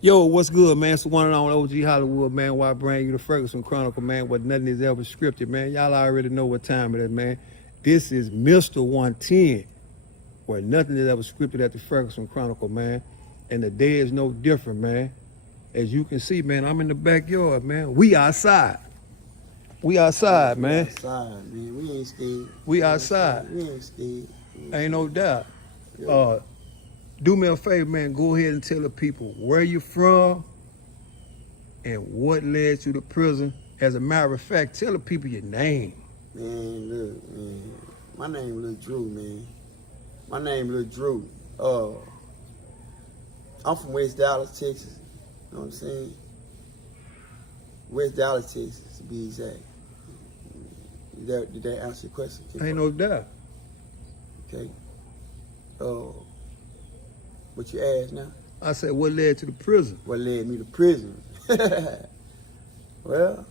Yo, what's good, man? It's the one and only OG Hollywood, man. Why I bring you the Ferguson Chronicle, man, where nothing is ever scripted, man. Y'all already know what time it is, man. This is Mr. 110, where nothing is ever scripted at the Ferguson Chronicle, man. And the day is no different, man. As you can see, man, I'm in the backyard, man. We outside. We outside, man. We outside, man. We ain't scared. We outside. We ain't scared. Ain't no doubt. Yeah. Do me a favor, man. Go ahead and tell the people where you from and what led you to prison. As a matter of fact, tell the people your name. Man, look, man. My name Lil Drew, man. My name Lil Drew. I'm from West Dallas, Texas. You know what I'm saying? West Dallas, Texas, to be exact. Did that answer your question? Ain't no doubt. Okay. What you asked now? I said, what led to the prison? What led me to prison? Well,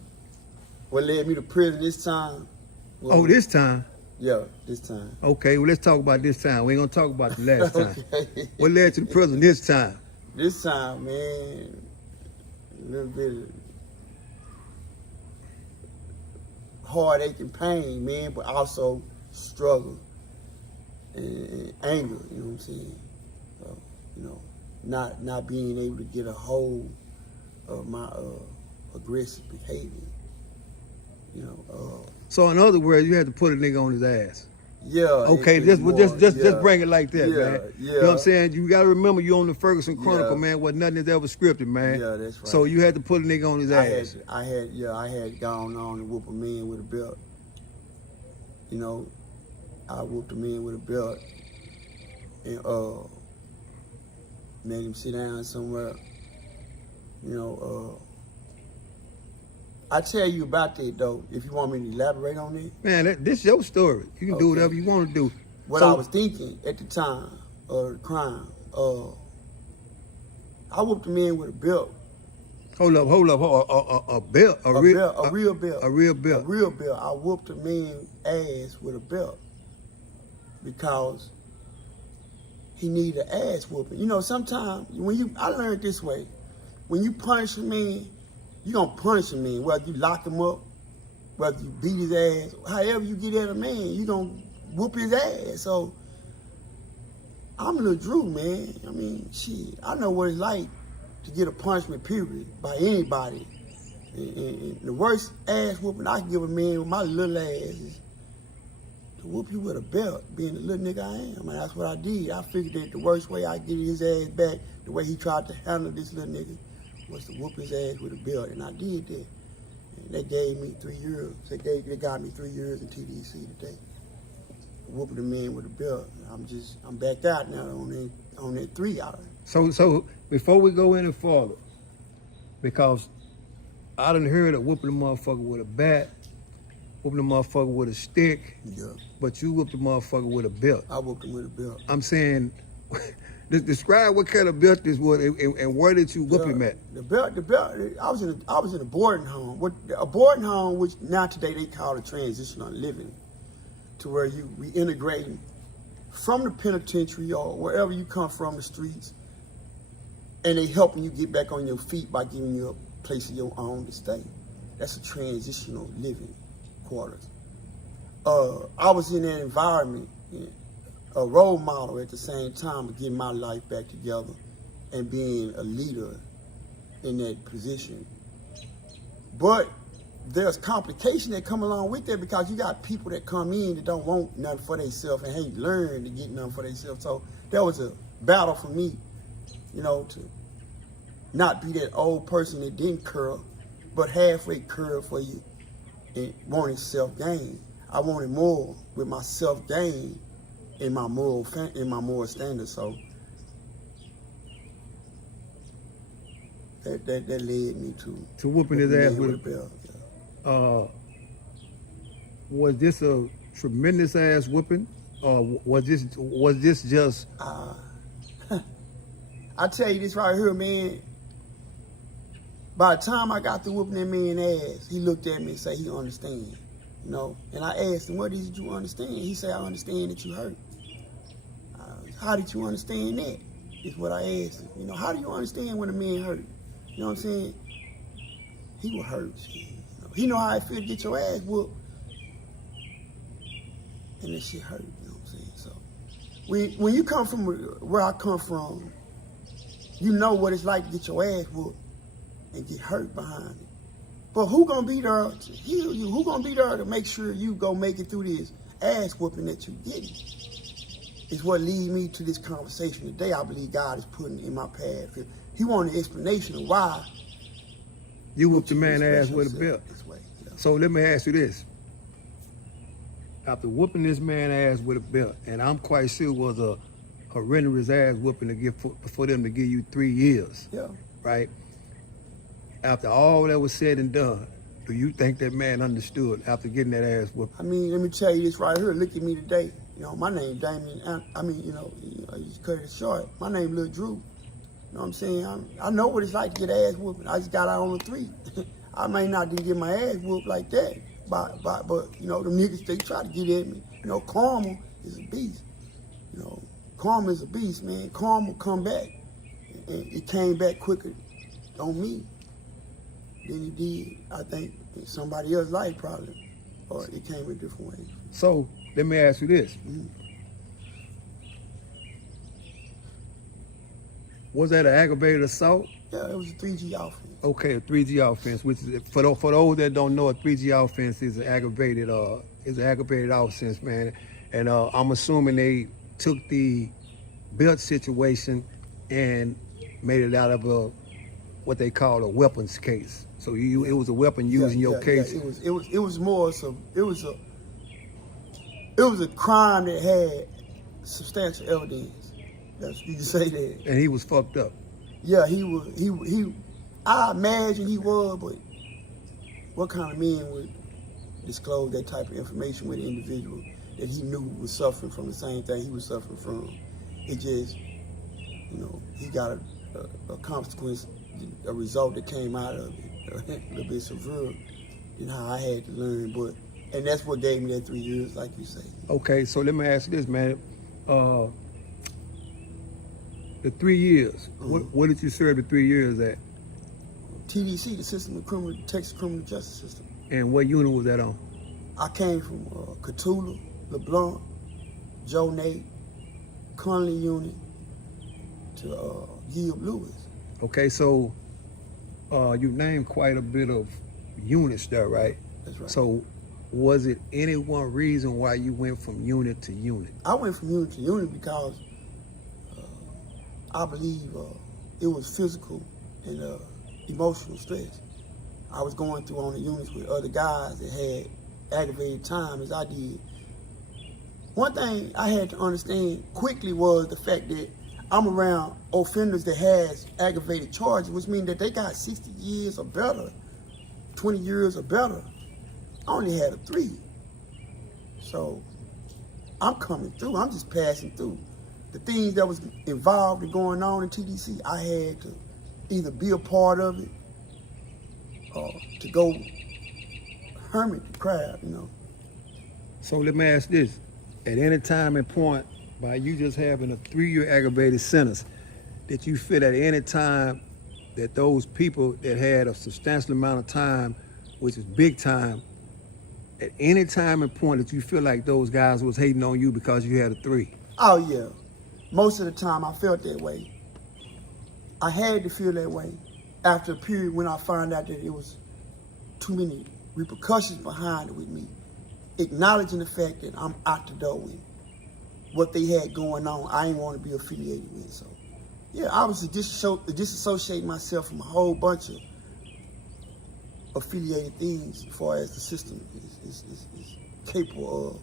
what led me to prison this time? Oh, this time? Yeah, this time. Okay, well, let's talk about this time. We ain't gonna talk about the last time. Okay. What led to the prison this time? This time, man, a little bit of heartache and pain, man, but also struggle and anger, you know what I'm saying? You know, not being able to get a hold of my aggressive behavior, you know. So in other words, you had to put a nigga on his ass. Yeah. Okay, just bring it like that, man. Yeah. You know what I'm saying? You got to remember you on the Ferguson Chronicle, man, where nothing is ever scripted, man. Yeah, that's right. So you had to put a nigga on his ass. I had gone on and whoop a man with a belt. You know, I whooped a man with a belt and made him sit down somewhere. You know, I tell you about that though, if you want me to elaborate on it. Man, this is your story. You can do whatever you want to do. What I was thinking at the time of the crime, I whooped a man with a belt. Hold up, a belt? A real belt. A real belt. A real belt. I whooped a man's ass with a belt because he needed an ass whooping. You know, sometimes I learned this way, when you punish a man, you gonna punish a man, whether you lock him up, whether you beat his ass, however you get at a man, you gonna whoop his ass. So I'm Lil Drew, man. I mean, shit, I know what it's like to get a punishment, period, by anybody. And the worst ass whooping I can give a man with my little ass is to whoop you with a belt, being the little nigga I am. And that's what I did. I figured that the worst way I get his ass back, the way he tried to handle this little nigga, was to whoop his ass with a belt. And I did that. And they gave me 3 years. They got me 3 years in TDC today. Whooping a man with a belt. I'm back out now on that 3 hour. So before we go any further, because I done heard of whooping a motherfucker with a bat, whooping a motherfucker with a stick, yeah. But you whooped a motherfucker with a belt. I whooped him with a belt. I'm saying, describe what kind of belt this was and where did you whoop him at? The belt. I was in a boarding home. A boarding home, which now today they call a transitional living, to where you reintegrating from the penitentiary or wherever you come from, the streets, and they helping you get back on your feet by giving you a place of your own to stay. That's a transitional living quarters. I was in that environment, a role model at the same time of getting my life back together and being a leader in that position. But there's complications that come along with that because you got people that come in that don't want nothing for themselves and ain't learned to get nothing for themselves. So that was a battle for me, you know, to not be that old person that didn't curl, but halfway curl for you and wanted self-gain. I wanted more with my self-gain in my moral standards. So that led me to whooping his ass with a belt. Yeah. Was this a tremendous ass whooping, or was this just? I tell you this right here, man. By the time I got through whooping that man's ass, he looked at me and said he understand, you know. And I asked him, what did you understand? He said, I understand that you hurt. how did you understand that? Is what I asked him. You know, how do you understand when a man hurt? You know what I'm saying? He was hurt. He know how it feel to get your ass whooped. And that shit hurt, you know what I'm saying? So when you come from where I come from, you know what it's like to get your ass whooped and get hurt behind it. But who gonna be there to heal you? Who gonna be there to make sure you go make it through this ass whooping that you getting? Is what lead me to this conversation today. I believe God is putting in my path. He wanted an explanation of why you whooped the man's ass with a belt. This way, you know? So let me ask you this. After whooping this man's ass with a belt, and I'm quite sure it was a horrendous ass whooping to give for them to give you 3 years. Yeah. Right? After all that was said and done, do you think that man understood after getting that ass whooped? I mean, let me tell you this right here. Look at me today. You know, my name Damien. I mean, you know, you just cut it short. My name Lil Drew. You know what I'm saying? I know what it's like to get ass whooping. I just got out on the 3. I may not didn't get my ass whooped like that, but you know, the niggas, they try to get at me. You know, karma is a beast. You know, karma is a beast, man. Karma will come back, and it came back quicker on me than it did, I think, in somebody else's life probably, or it came a different way. So let me ask you this. Mm-hmm. Was that an aggravated assault? Yeah, it was a 3G offense. Okay, a 3G offense, which is for those that don't know, a 3G offense is an aggravated offense, man. And I'm assuming they took the belt situation and made it out of what they call a weapons case. So it was a weapon used in your case. Yeah, it was more so it was a crime that had substantial evidence. You can say that. And he was fucked up. Yeah, he was. I imagine he was, but what kind of man would disclose that type of information with an individual that he knew was suffering from the same thing he was suffering from? It just, you know, he got a consequence, a result that came out of it a little bit severe than how I had to learn. And that's what gave me that 3 years, like you say. Okay, so let me ask you this, man. The 3 years, what did you serve the 3 years at? TDC, the system of Texas criminal justice system. And what unit was that on? I came from Catula, LeBlanc, Joe Nate, Conley unit to Gilb Lewis. Okay, so you named quite a bit of units there, right? That's right. So was it any one reason why you went from unit to unit? I went from unit to unit because I believe it was physical and emotional stress. I was going through on the units with other guys that had aggravated time as I did. One thing I had to understand quickly was the fact that I'm around offenders that has aggravated charges, which means that they got 60 years or better, 20 years or better. I only had a 3. So I'm coming through, I'm just passing through. The things that was involved and going on in TDC, I had to either be a part of it or to go hermit the crowd, you know. So let me ask this. At any time and point, by you just having a 3-year aggravated sentence, did you feel at any time that those people that had a substantial amount of time, which is big time, at any time and point did you feel like those guys was hating on you because you had a 3? Oh yeah. Most of the time I felt that way. I had to feel that way after a period when I found out that it was too many repercussions behind it with me. Acknowledging the fact that I'm out the door with what they had going on, I didn't want to be affiliated with. So yeah, I was disassociating myself from a whole bunch of affiliated things as far as the system is capable of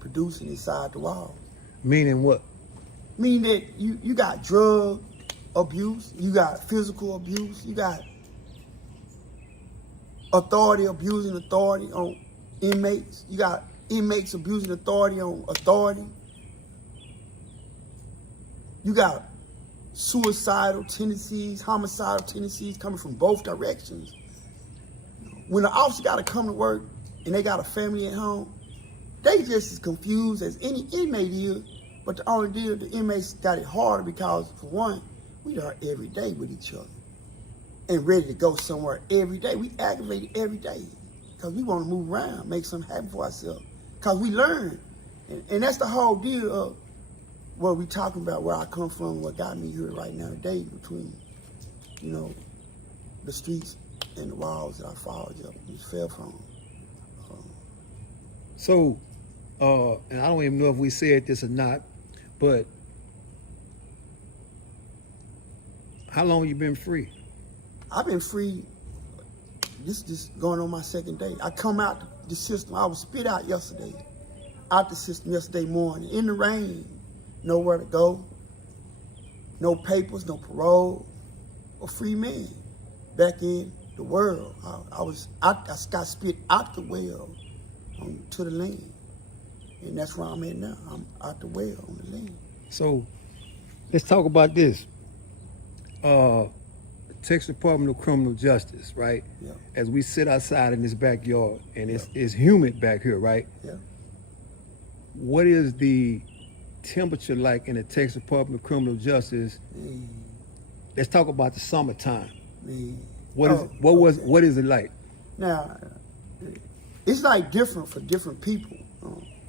producing inside the wall. Meaning what? Meaning that you got drug abuse, you got physical abuse, you got authority abusing authority on inmates, you got inmates abusing authority on authority, you got suicidal tendencies, homicidal tendencies coming from both directions. When an officer got to come to work, and they got a family at home, they just as confused as any inmate is But the only deal, the inmates got it harder because, for one, we are every day with each other and ready to go somewhere every day. We aggravated every day because we want to move around, make something happen for ourselves. Because we learn. And that's the whole deal of what we talking about, where I come from, what got me here right now today, between, you know, the streets and the walls that I followed up and fell from. So, and I don't even know if we said this or not, but how long you been free? I've been free, this just going on my second day. I come out the system, I was spit out yesterday, out the system yesterday morning, in the rain, nowhere to go, no papers, no parole, a free man back in the world. I got spit out the well to the land. And that's where I'm at now. I'm out the well on the land. So let's talk about this. Texas Department of Criminal Justice, right? Yeah. As we sit outside in this backyard, and it's humid back here, right? Yeah. What is the temperature like in the Texas Department of Criminal Justice? Let's talk about the summertime. What is it like? Now, it's like different for different people.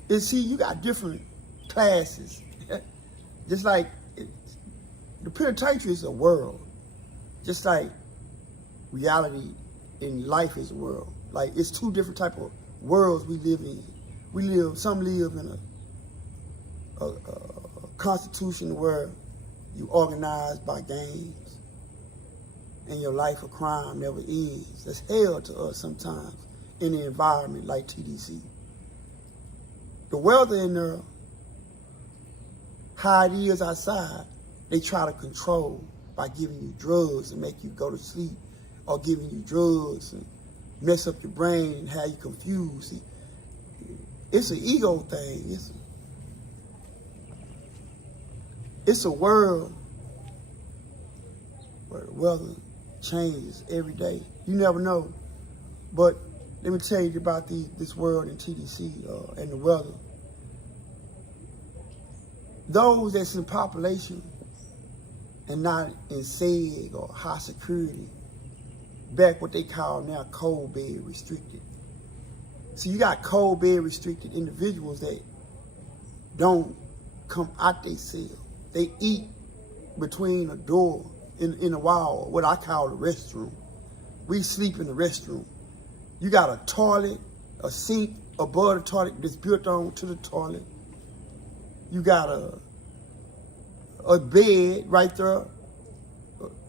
And see, you got different classes. Just like the penitentiary is a world. Just like reality in life is a world. Like, it's two different type of worlds we live in. Some live in a constitution where you organized by gangs and your life of crime never ends. That's hell to us sometimes in the environment like TDC. The weather in there, how it is outside, they try to control by giving you drugs and make you go to sleep, or giving you drugs and mess up your brain and have you confused. It's an ego thing. It's a world where the weather changes every day. You never know. But let me tell you about this world in TDC and the weather. Those that's in population and not in SEG or high security, back what they call now cold bed restricted. So you got cold bed restricted individuals that don't come out their cell. They eat between a door in a wall, what I call the restroom. We sleep in the restroom. You got a toilet, a sink above the toilet that's built onto the toilet. You got a bed right there,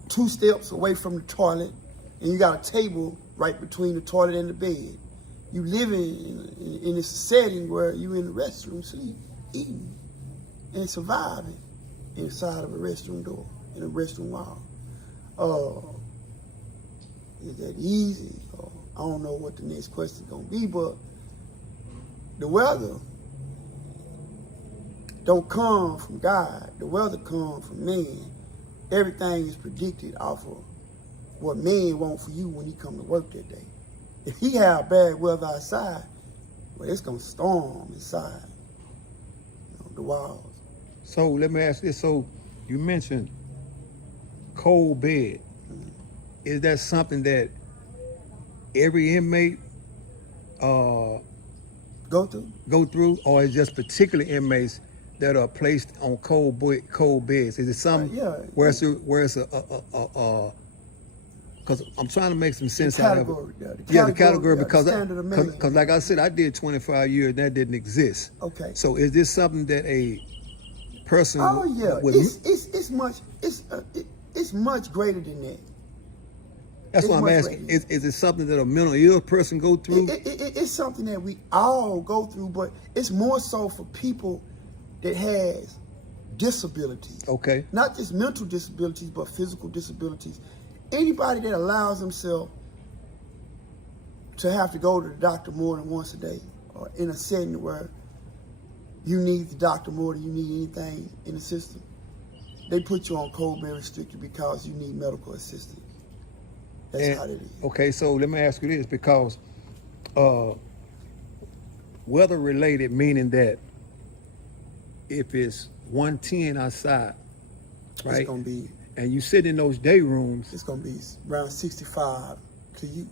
2 steps away from the toilet, and you got a table right between the toilet and the bed. You live in this setting where you in the restroom, sleep, eating, and surviving inside of a restroom door, in a restroom wall. Is that easy? I don't know what the next question is gonna be, but the weather don't come from God. The weather comes from man. Everything is predicted off of what man wants for you when he come to work that day. If he have bad weather outside, well, it's gonna storm inside, the walls. So let me ask this. So you mentioned cold bed. Is that something that every inmate Go through? Or is just particular inmates that are placed on cold beds? Is it something where it's because I'm trying to make some sense out of it. The category, because like I said, I did 25 years and that didn't exist. Okay. So is this something that a person? Oh yeah, it's much greater than that. That's what I'm asking. Is it something that a mental ill person go through? It's something that we all go through, but it's more so for people that has disabilities. Okay. Not just mental disabilities, but physical disabilities. Anybody that allows themselves to have to go to the doctor more than once a day, or in a setting where you need the doctor more than you need anything in the system, they put you on cold bed restricted because you need medical assistance. That's how it is. Okay, so let me ask you this, because weather related, meaning that if it's 110 outside, right? It's gonna be. And you sit in those day rooms. It's gonna be around 65 to you.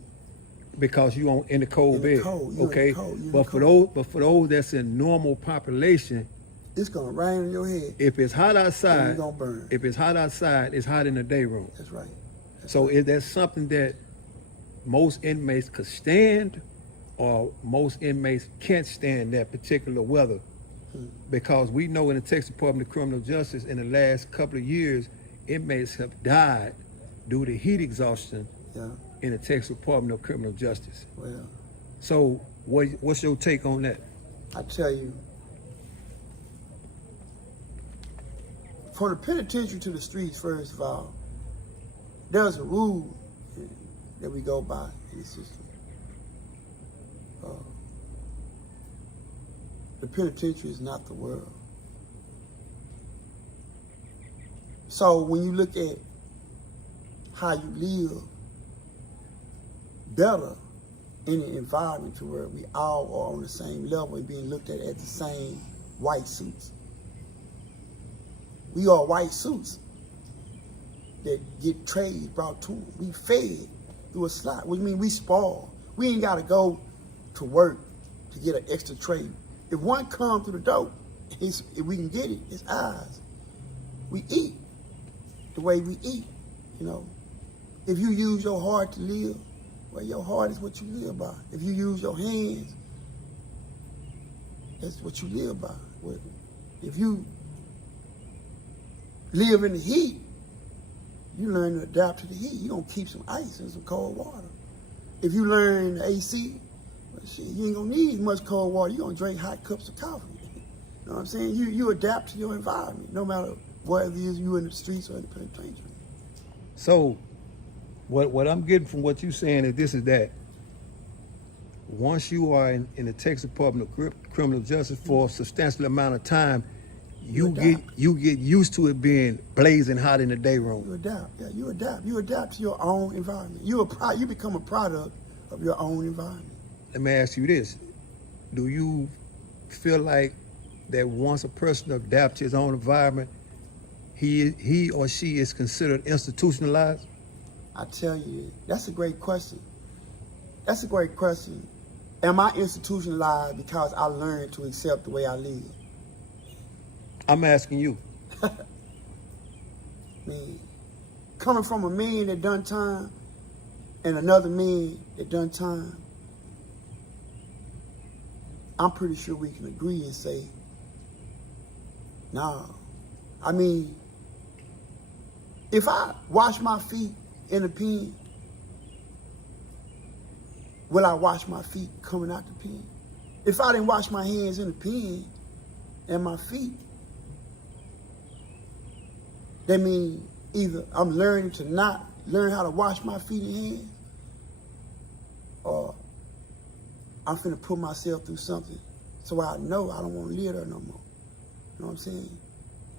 Because you on in the cold In bed, the cold, okay. But for those that's in normal population, it's gonna rain on your head. if it's hot outside, you're gonna burn. If it's hot outside, it's hot in the day room. That's right. So is that something that most inmates could stand, or most inmates can't stand that particular weather? Because we know in the Texas Department of Criminal Justice in the last couple of years, inmates have died due to heat exhaustion in the Texas Department of Criminal Justice. Well, so what's your take on that? I tell you, from the penitentiary to the streets, first of all, there's a rule that we go by in the system. The penitentiary is not the world. So when you look at how you live better in an environment to where we all are on the same level and being looked at as the same white suits. We are white suits that get trays brought to them. We fed through a slot, which means we spoil. We ain't got to go to work to get an extra tray. If one comes through the door, if we can get it, it's ours. We eat the way we eat, you know. If you use your heart to live, well, your heart is what you live by. If you use your hands, that's what you live by. If you live in the heat, you learn to adapt to the heat. You're going to keep some ice and some cold water. If you learn the AC, well, shit, you ain't going to need much cold water. You're going to drink hot cups of coffee. You know what I'm saying? You adapt to your environment, no matter whether it is you in the streets or in the penitentiary. So, what I'm getting from what you're saying is this is that once you are in the Texas Department of Criminal Justice for a substantial amount of time, you get used to it being blazing hot in the day room. You adapt, yeah. You adapt to your own environment. You become a product of your own environment. Let me ask you this: do you feel like that once a person adapts to his own environment, he or she is considered institutionalized? I tell you, that's a great question. That's a great question. Am I institutionalized because I learned to accept the way I live? I'm asking you. Man, coming from a man that done time and another man that done time, I'm pretty sure we can agree and say, nah. I mean, if I wash my feet in the pen, will I wash my feet coming out the pen? If I didn't wash my hands in the pen and my feet, that means either I'm learning to not learn how to wash my feet and hands, or I'm finna put myself through something so I know I don't want to live there no more. You know what I'm saying?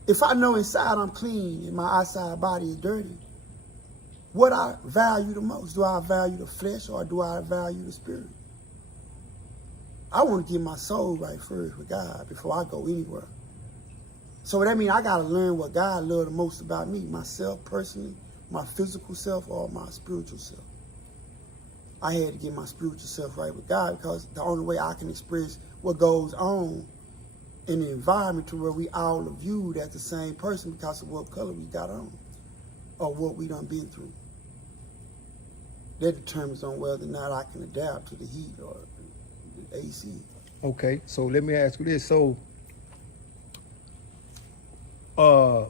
If I know inside I'm clean and my outside body is dirty, what I value the most? Do I value the flesh or do I value the spirit? I want to get my soul right first with God before I go anywhere. So that means I got to learn what God loves the most about me, myself personally, my physical self or my spiritual self. I had to get my spiritual self right with God because the only way I can express what goes on in the environment to where we all are viewed as the same person because of what color we got on or what we done been through. That determines on whether or not I can adapt to the heat or the AC. Okay, so let me ask you this. So,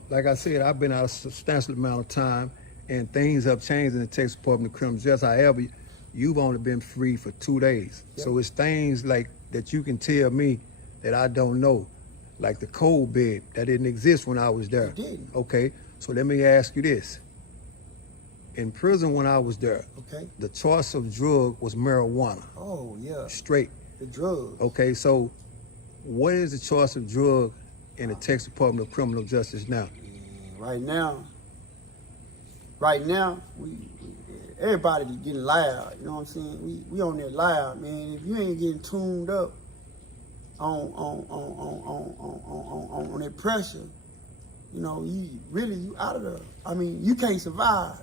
like I said, I've been out a substantial amount of time and things have changed in the Texas Department of Criminal Justice. However, you've only been free for 2 days. Yep. So it's things like that you can tell me that I don't know, like the cold bed that didn't exist when I was there. It didn't. Okay, so let me ask you this. In prison when I was there, okay, the choice of drug was marijuana. Oh, yeah. Straight. The drugs. Okay, so what is the choice of drug in the Texas Department of Criminal Justice now? Right now, everybody getting loud, you know what I'm saying? We on there loud, man. If you ain't getting tuned up on that pressure, you out of there. I mean, you can't survive.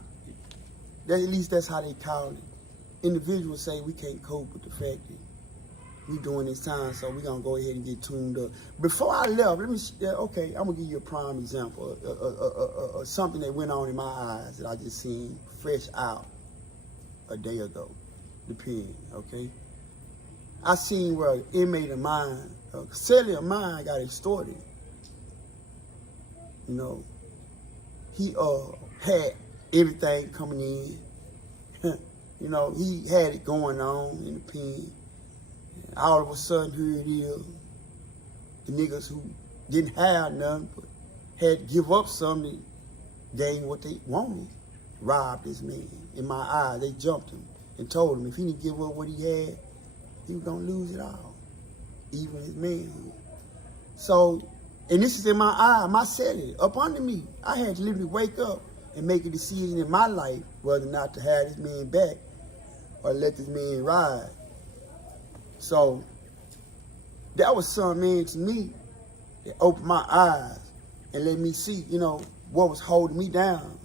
At least that's how they call it. Individuals say we can't cope with the fact that we doing this time, so we're gonna go ahead and get tuned up. Before I left, I'm gonna give you a prime example of something that went on in my eyes that I just seen fresh out a day ago, the pen, okay? I seen where an inmate of mine, a cellie of mine got extorted. He had everything coming in. He had it going on in the pen. All of a sudden, here it is. The niggas who didn't have nothing but had to give up something to gain what they wanted, robbed this man. In my eyes, they jumped him and told him if he didn't give up what he had, he was gonna lose it all, even his manhood. So, and this is in my eye, my setting, up under me. I had to literally wake up and make a decision in my life whether or not to have this man back or let this man ride. So that was something to me that opened my eyes and let me see, what was holding me down,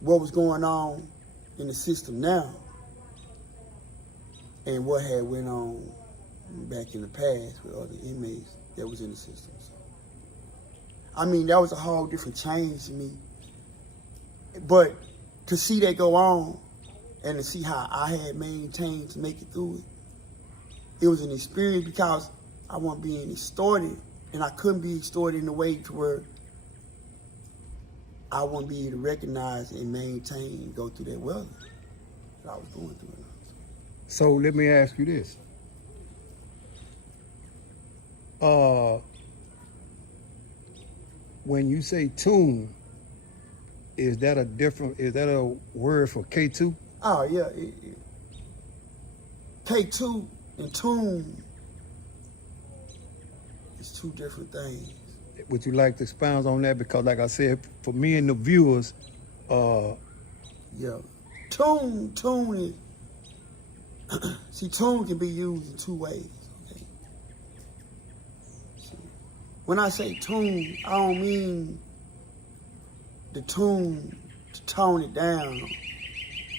what was going on in the system now, and what had went on back in the past with other inmates that was in the system. So, I mean, that was a whole different change to me. But to see that go on and to see how I had maintained to make it through it, it was an experience because I wasn't being extorted, and I couldn't be extorted in a way to where I wouldn't be able to recognize and maintain and go through that weather that I was going through. So let me ask you this. When you say tune, is that a word for K2? Oh, yeah. K2 and tune is two different things. Would you like to expound on that? Because like I said, for me and the viewers, yeah. Tune is, see, tune can be used in two ways, okay? See, when I say tune, I don't mean the tune to tone it down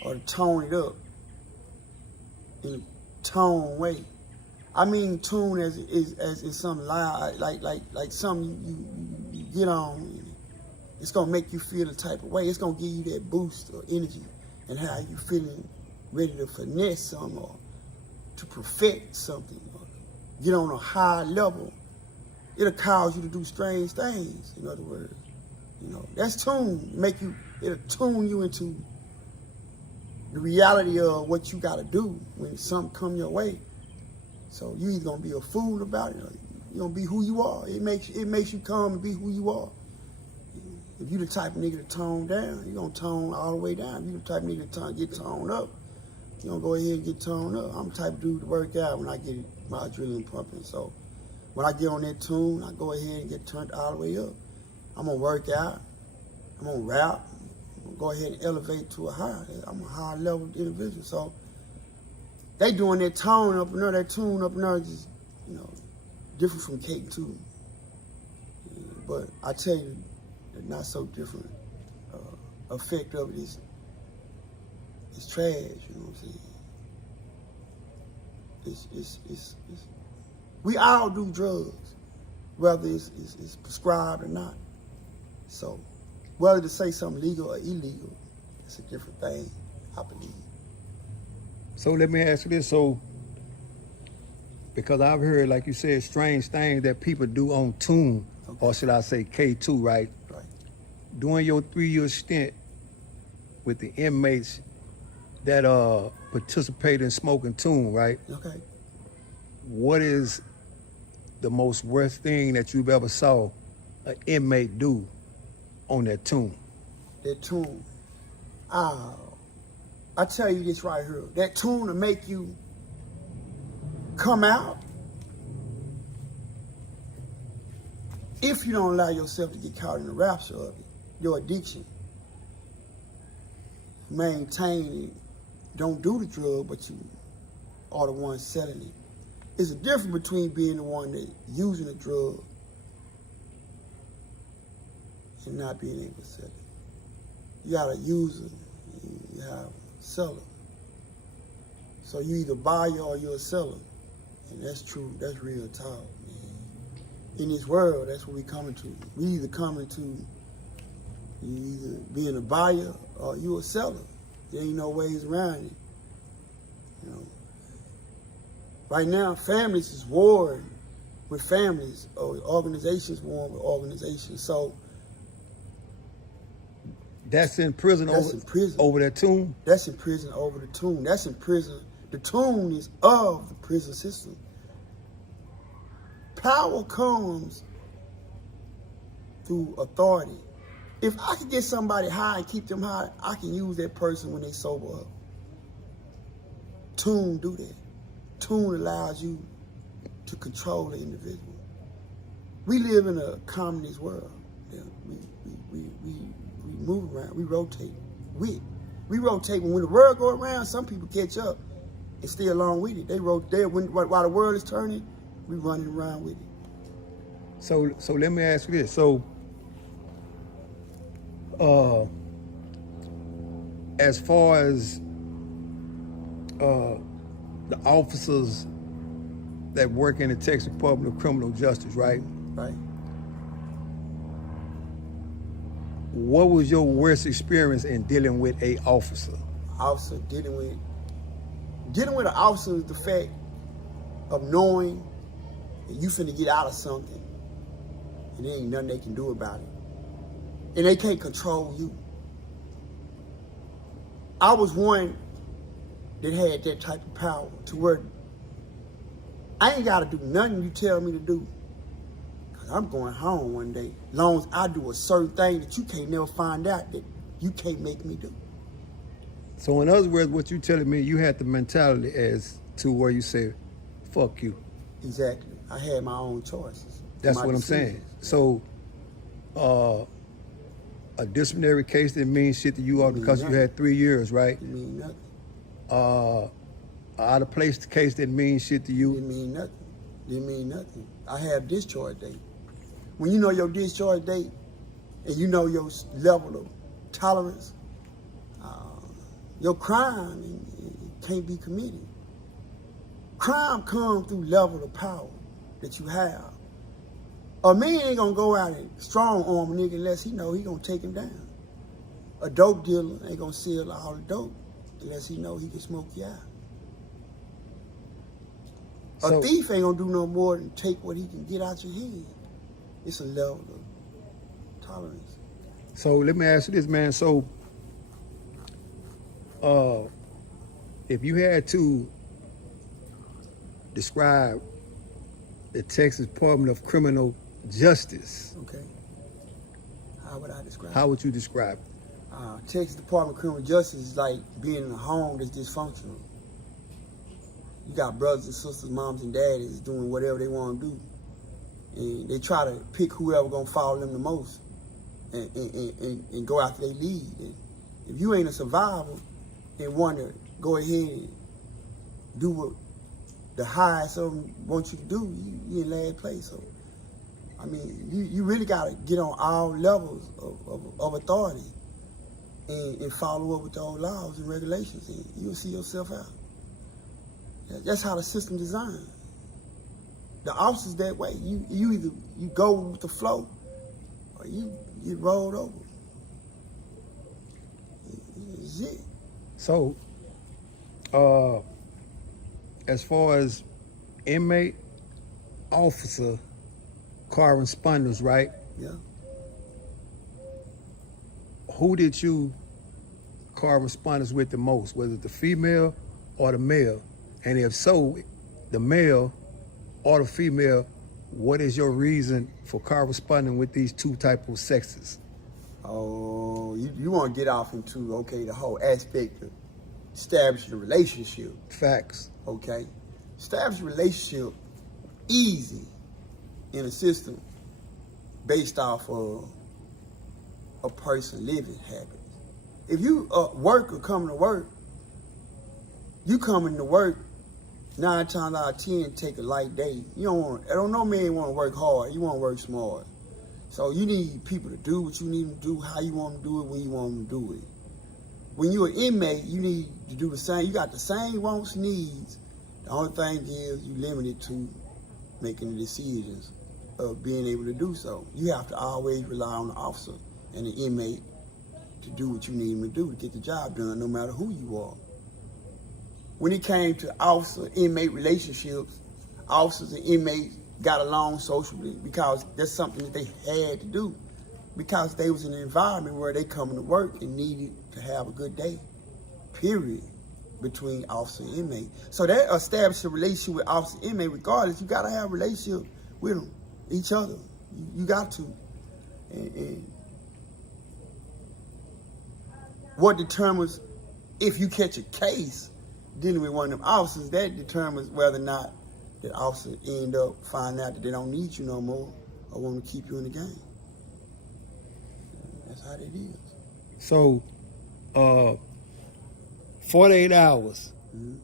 or to tone it up in a tone way. I mean tune as something loud, like something you get on. And it's gonna make you feel a type of way. It's gonna give you that boost of energy and how you feeling ready to finesse something or to perfect something or get on a high level. It'll cause you to do strange things, in other words. That's tune. It'll tune you into the reality of what you gotta do when something come your way. So you either gonna be a fool about it or you're gonna be who you are. It makes you come and be who you are. If you the type of nigga to tone down, you're gonna tone all the way down. If you the type of nigga to get toned up, you're gonna go ahead and get toned up. I'm the type of dude to work out when I get my adrenaline pumping. So when I get on that tune, I go ahead and get turned all the way up. I'm gonna work out, I'm gonna rap, I'm gonna go ahead and elevate to a high. I'm a high level individual. So they doing that tone up and there, that tune up and there, just, different from K2. But I tell you, the not so different effect of it is trash, you know what I'm saying? It's we all do drugs, whether it's prescribed or not. So whether to say something legal or illegal, it's a different thing, I believe. So let me ask you this. So, because I've heard, like you said, strange things that people do on tune, okay, or should I say K2, right? Right. During your 3-year stint with the inmates that participate in smoking tune, right? Okay. What is the most worst thing that you've ever saw an inmate do on that tune? That tune. I tell you this right here. That tune will make you come out if you don't allow yourself to get caught in the rapture of it, your addiction. Maintain it. Don't do the drug, but you are the one selling it. It's a difference between being the one that using the drug and not being able to sell it. You got a user, you have a seller. So you either buyer or you're a seller. And that's true, that's real talk, man. In this world, that's what we coming to. We either coming to you either being a buyer or you a seller. There ain't no ways around it. You know. Right now, families is warring with families, or organizations warring with organizations. So that's in prison. That's in prison. Over that tomb? That's in prison over the tomb. That's in prison. The tomb is of the prison system. Power comes through authority. If I can get somebody high and keep them high, I can use that person when they sober up. Tomb do that. Tomb allows you to control the individual. We live in a communist world. Yeah, we move around, we rotate. We rotate. When the world go around, some people catch up and stay along with it. They rotate. While the world is turning, we running around with it. So let me ask you this. So, as far as the officers that work in the Texas Department of Criminal Justice, right? Right. What was your worst experience in dealing with a officer? Officer dealing with an officer is the fact of knowing that you finna get out of something and there ain't nothing they can do about it. And they can't control you. I was one that had that type of power to where I ain't gotta do nothing you tell me to do. Cause I'm going home one day. As long as I do a certain thing that you can't never find out that you can't make me do. So in other words, what you telling me, you had the mentality as to where you say, fuck you. Exactly. I had my own choices. That's what I'm saying. So a disciplinary case didn't mean shit to you all because you had 3 years, right? Didn't mean nothing. Out of place case didn't mean shit to you. Didn't mean nothing. Didn't mean nothing. I have discharge date. When you know your discharge date and you know your level of tolerance, your crime can't be committed. Crime comes through level of power that you have. A man ain't gonna go out and strong arm a nigga unless he know he gonna take him down. A dope dealer ain't gonna sell all the dope unless he know he can smoke you out. A thief ain't gonna do no more than take what he can get out your head. It's a level of tolerance. So let me ask you this, man. So if you had to describe the Texas Department of Criminal Justice, okay, how would I describe it? How would you describe it? Texas Department of Criminal Justice is like being in a home that's dysfunctional. You got brothers and sisters, moms and daddies doing whatever they want to do. And they try to pick whoever gonna follow them the most and go after their lead. And if you ain't a survivor and want to go ahead and do what the highest of them want you to do, you in last place. So, I mean, you really gotta get on all levels of authority and follow up with those laws and regulations, and you'll see yourself out. That's how the system designed. The officers that way. You either you go with the flow or you get rolled over. It's it. So, as far as inmate, officer, correspondence, right? Yeah. Who did you correspondence with the most? Was it the female or the male? And if so, the male or the female, what is your reason for corresponding with these two types of sexes? Oh, you want to get off into, okay, the whole aspect of establishing a relationship. Facts. Okay. Establish a relationship easy in a system based off of a person living habits. If you worker coming to work, you coming to work 9 times out of 10 take a light day. You don't want. I don't know, man want to work hard. You want to work smart. So you need people to do what you need them to do, how you want them to do it, when you want them to do it. When you're an inmate, you need to do the same. You got the same wants, needs. The only thing is you limited to making the decisions of being able to do so. You have to always rely on the officer and the inmate to do what you need them to do to get the job done, no matter who you are. When it came to officer-inmate relationships, officers and inmates got along socially because that's something that they had to do, because they was in an environment where they coming to work and needed to have a good day, period, between officer and inmate. So that established a relationship with officer and inmate. Regardless, you got to have a relationship with them, each other. You got to. And what determines if you catch a case dealing with one of them officers, that determines whether or not that officer end up finding out that they don't need you no more or want to keep you in the game. That's how that is. So, 48 hours. Mm-hmm.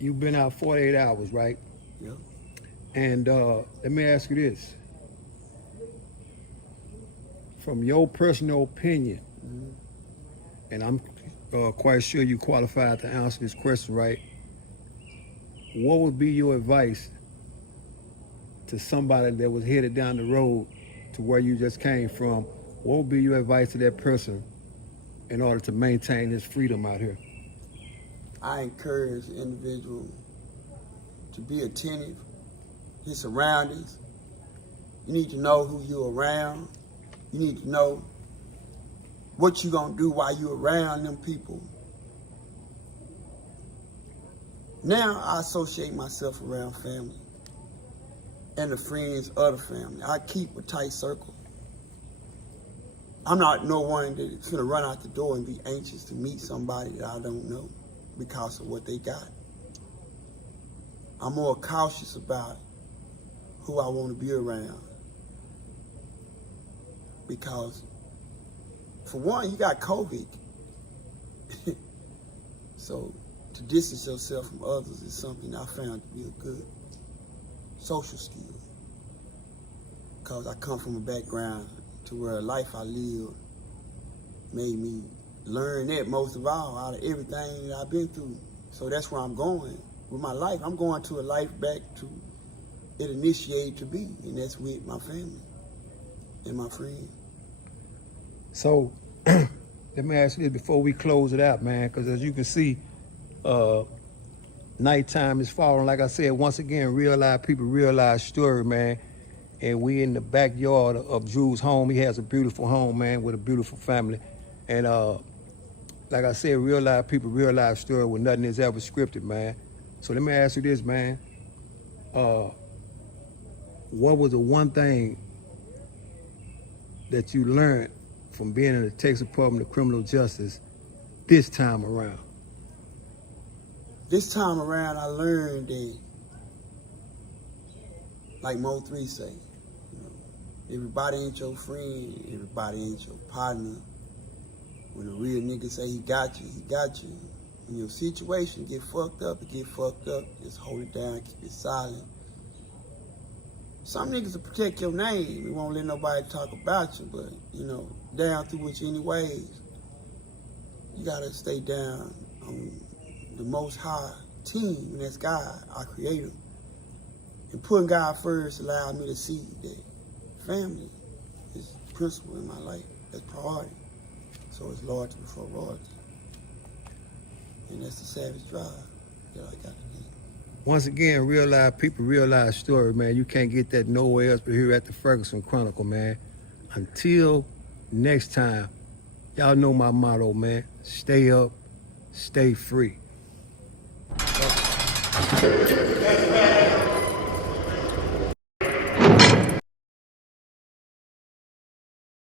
You've been out 48 hours, right? Yeah. And let me ask you this. From your personal opinion, Mm-hmm. and I'm quite sure you qualified to answer this question, right? What would be your advice to somebody that was headed down the road to where you just came from? What would be your advice to that person in order to maintain his freedom out here? I encourage the individual to be attentive, his surroundings. You need to know who you're around. You need to know what you're gonna do while you're around them people. Now I associate myself around family and the friends of the family. I keep a tight circle. I'm not no one that's gonna run out the door and be anxious to meet somebody that I don't know because of what they got. I'm more cautious about who I want to be around, because for one, you got COVID. So to distance yourself from others is something I found to be a good social skill, because I come from a background to where a life I lived made me learn that most of all out of everything that I've been through. So that's where I'm going with my life. I'm going to a life back to it initiated to be, and that's with my family and my friends. So let me ask you this before we close it out, man, because as you can see, nighttime is falling. Like I said, once again, real life people, real life story, man. And we in the backyard of Drew's home. He has a beautiful home, man, with a beautiful family. And like I said, real life people, real life story where nothing is ever scripted, man. So let me ask you this, man. What was the one thing that you learned from being in the Texas Department of Criminal Justice this time around? This time around, I learned that, like Mo 3 say, everybody ain't your friend, everybody ain't your partner. When a real nigga say he got you, he got you. When your situation get fucked up, it get fucked up. Just hold it down, keep it silent. Some niggas will protect your name. We won't let nobody talk about you, but, down through which anyways, you gotta stay down on the most high team, and that's God, our creator. And putting God first allowed me to see that family is principle in my life. That's priority. So it's loyalty before royalty. And that's the savage drive that I got today. Once again, real life people, real life story, man. You can't get that nowhere else but here at the Ferguson Chronicle, man. Until next time, y'all know my motto, man. Stay up, stay free.